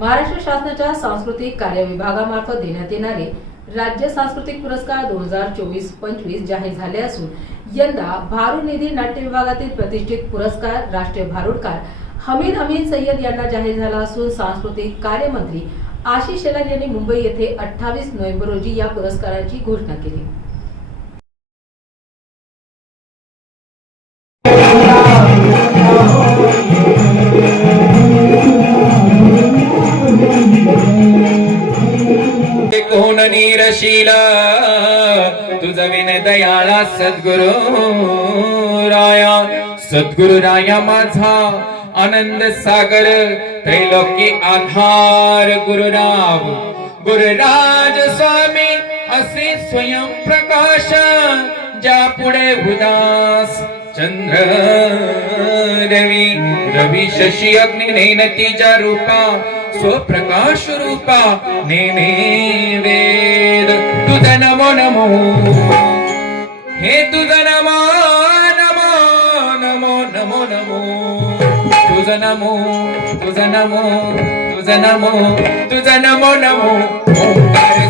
महाराष्ट्र शासनाच्या सांस्कृतिक कार्य विभागामार्फत देण्यात येणारे राज्य सांस्कृतिक पुरस्कार दोन हजार चोवीस पंचवीस जाहीर झाले असून यंदा भारूड निधी नाट्य विभागातील प्रतिष्ठित पुरस्कार राष्ट्रीय भारुडकार हमीद हमीद सय्यद यांना जाहीर झाला असून सांस्कृतिक कार्यमंत्री आशिष शेलार यांनी मुंबई येथे अठ्ठावीस नोव्हेंबर रोजी या पुरस्काराची घोषणा केली. कोण नीरशीला. तुझ विन दयाळा सद्गुरु राया. सद्गुरु राया माझा. आनंद सागर त्रैलोकी आधार गुरुराव. गुरुराज स्वामी असे स्वयं प्रकाश. ज्या पुढे उदास चंद्र रवी रवी शशी अग्नि नैनतीच्या रूपा स्वप्रकाश रूपा नेने नमो. हे तुझ नमो नमो नमो नमो नमो. तुझ नमो तुझ नमो तुझ नमो तुझ नमो नमो. ओंकार